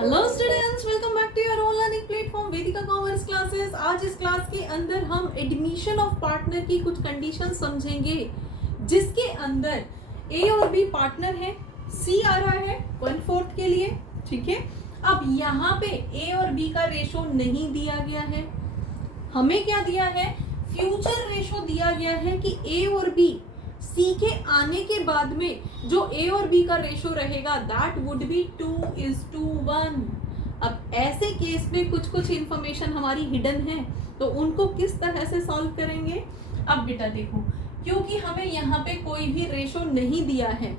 Hello students, welcome back to your own learning platform Vedika commerce classes. आज इस class के अंदर हम एडमिशन ऑफ पार्टनर की कुछ कंडीशन समझेंगे, जिसके अंदर ए और बी पार्टनर है, सी आ रहा है 1/4 के लिए। ठीक है, अब यहाँ पे ए और बी का रेशो नहीं दिया गया है, हमें क्या दिया है, फ्यूचर रेशो दिया गया है कि ए और बी सी के आने के बाद में जो ए और बी का रेशो रहेगा दैट वुड बी 2:1। अब ऐसे केस में कुछ कुछ इंफॉर्मेशन हमारी हिडन है, तो उनको किस तरह से सॉल्व करेंगे। अब बेटा देखो, क्योंकि हमें यहाँ पे कोई भी रेशो नहीं दिया है,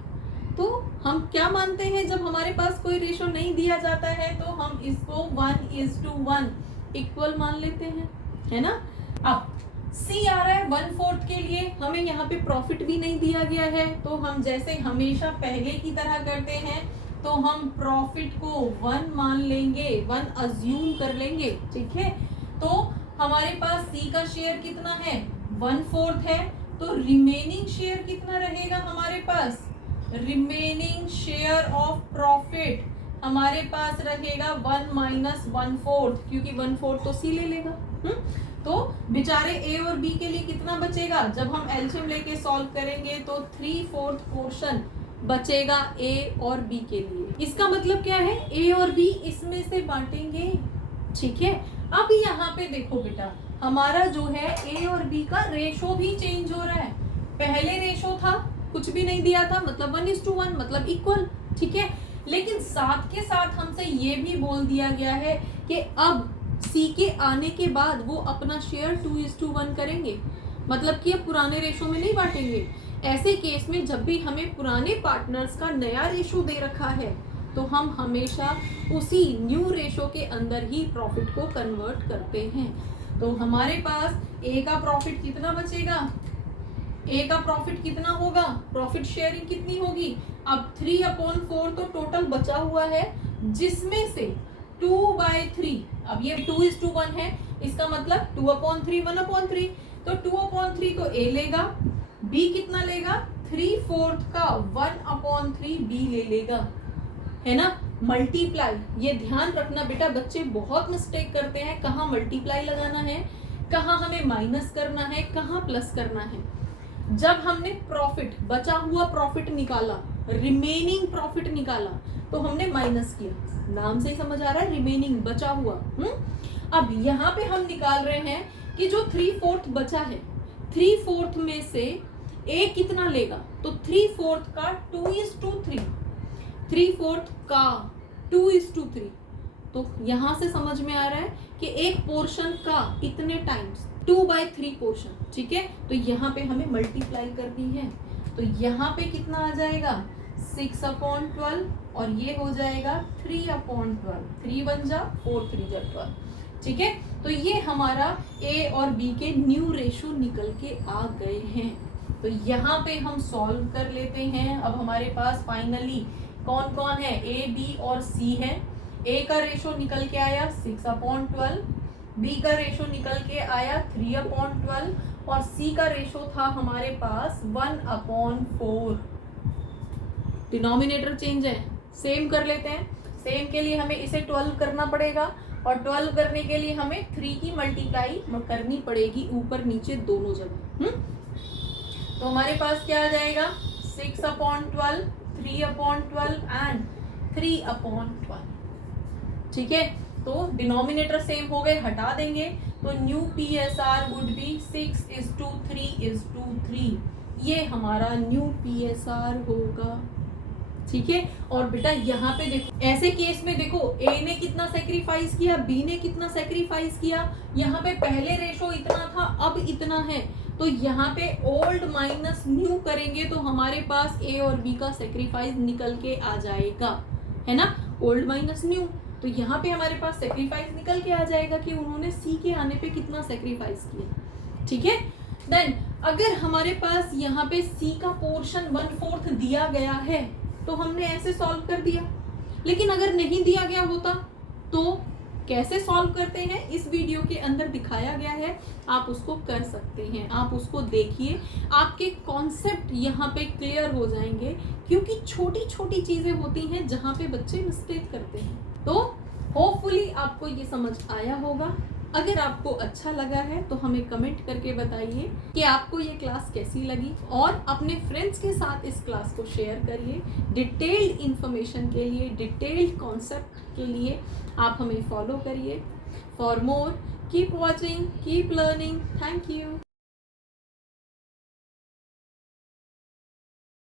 तो हम क्या मानते हैं, जब हमारे पास कोई रेशो नहीं दिया जाता है तो हम इसको 1:1 इक्वल मान लेते हैं, है ना। अब सी आ रहा है 1/4 के लिए, हमें यहाँ पे प्रॉफिट भी नहीं दिया गया है, तो हम जैसे हमेशा पहले की तरह करते हैं, तो हम प्रॉफिट को 1 मान लेंगे, 1 अज्यूम कर लेंगे। ठीक है, तो हमारे पास सी का शेयर कितना है, 1/4 है, तो रिमेनिंग शेयर कितना रहेगा हमारे पास, रिमेनिंग शेयर ऑफ प्रॉफिट हमारे पास रहेगा 1 - 1/4, क्योंकि 1/4 तो सी ले लेगा। तो बेचारे ए और बी के लिए कितना बचेगा, जब हम एलसीएम लेके सॉल्व करेंगे तो 3/4 पोर्शन बचेगा ए और बी के लिए। इसका मतलब क्या है, ए और बी इसमें से बांटेंगे। ठीक है, अब यहाँ पे देखो बेटा, हमारा जो है ए और बी का रेशो भी चेंज हो रहा है। पहले रेशो था, कुछ भी नहीं दिया था, मतलब 1:1, मतलब इक्वल। ठीक है, लेकिन साथ के साथ हमसे ये भी बोल दिया गया है कि अब सी के आने के बाद वो अपना शेयर 2:1 करेंगे, मतलब कि अब पुराने रेशो में नहीं बांटेंगे। ऐसे केस में जब भी हमें पुराने पार्टनर्स का नया रेशो दे रखा है, तो हम हमेशा उसी न्यू रेशो के अंदर ही प्रॉफिट को कन्वर्ट करते हैं। तो हमारे पास ए का प्रॉफिट कितना बचेगा, ए का प्रॉफिट कितना होगा, प्रॉफिट शेयरिंग कितनी होगी, अब 3/4 तो टोटल बचा हुआ है, जिसमें से 2/3, अब ये 2:1 है, इसका मतलब 2/3 1/3, तो 2/3 तो ए लेगा, बी कितना लेगा, 3/4 का 1/3 बी ले लेगा, है ना। मल्टीप्लाई, ये ध्यान रखना बेटा, बच्चे बहुत मिस्टेक करते हैं, कहाँ मल्टीप्लाई लगाना है, कहाँ हमें माइनस करना है, कहाँ प्लस करना है। जब हमने प्रॉफिट, बचा हुआ प्रॉफिट निकाला, रिमेनिंग प्रॉफिट निकाला, तो हमने माइनस किया, नाम से ही समझ आ रहा है, रिमेनिंग बचा हुआ। अब यहाँ पे हम निकाल रहे हैं कि जो 3/4 बचा है, 3/4 में से ए कितना लेगा, तो 3/4 का 2:3, 3/4 का 2:3, तो यहां से समझ में आ रहा है कि एक पोर्शन का इतने टाइम्स 2/3 पोर्शन। ठीक है, तो यहाँ पे हमें मल्टीप्लाई करनी है, तो यहाँ पे कितना आ जाएगा, 6/12, और ये हो जाएगा 3/12, 3 1 जा 4 3 जा 12। ठीक है, तो ये हमारा ए और बी के न्यू रेशो निकल के आ गए हैं। तो यहाँ पे हम सॉल्व कर लेते हैं। अब हमारे पास फाइनली कौन कौन है, ए बी और सी है। ए का रेशो निकल के आया 6/12, बी का रेशो निकल के आया 3/12, और सी का रेशो था हमारे पास 1/4। डिनोमिनेटर चेंज है, सेम कर लेते हैं। सेम के लिए हमें इसे 12 करना पड़ेगा, और 12 करने के लिए हमें 3 की मल्टीप्लाई करनी पड़ेगी, ऊपर नीचे दोनों जगह। तो हमारे पास क्या आ जाएगा, 6/12, 3/12 एंड 3/12। ठीक है, तो डिनोमिनेटर सेम हो गए, हटा देंगे, तो न्यू PSR वुड बी 6:3:3। ये हमारा न्यू PSR होगा। ठीक है, और बेटा यहाँ पे देखो, ऐसे केस में देखो, ए ने कितना सेक्रीफाइस किया, बी ने कितना सेक्रीफाइस किया। यहाँ पे पहले रेशो इतना था, अब इतना है, तो यहाँ पे ओल्ड माइनस न्यू करेंगे तो हमारे पास ए और बी का सेक्रीफाइस निकल के आ जाएगा, है ना, ओल्ड माइनस न्यू। तो यहाँ पे हमारे पास सेक्रीफाइस निकल के आ जाएगा कि उन्होंने सी के आने पे कितना सेक्रीफाइस किया। ठीक है, देन अगर हमारे पास यहाँ पे सी का पोर्शन 1/4 दिया गया है, तो हमने ऐसे सॉल्व कर दिया। लेकिन अगर नहीं दिया गया होता तो कैसे सॉल्व करते हैं, इस वीडियो के अंदर दिखाया गया है, आप उसको कर सकते हैं, आप उसको देखिए, आपके कॉन्सेप्ट यहाँ पे क्लियर हो जाएंगे, क्योंकि छोटी छोटी चीजें होती हैं जहाँ पे बच्चे मिस्टेक करते हैं। तो होपफुली आपको ये समझ आया होगा। अगर आपको अच्छा लगा है तो हमें कमेंट करके बताइए कि आपको ये क्लास कैसी लगी, और अपने फ्रेंड्स के साथ इस क्लास को शेयर करिए। डिटेल्ड इंफॉर्मेशन के लिए, डिटेल्ड कॉन्सेप्ट के लिए आप हमें फॉलो करिए। For more keep watching, keep learning. Thank you.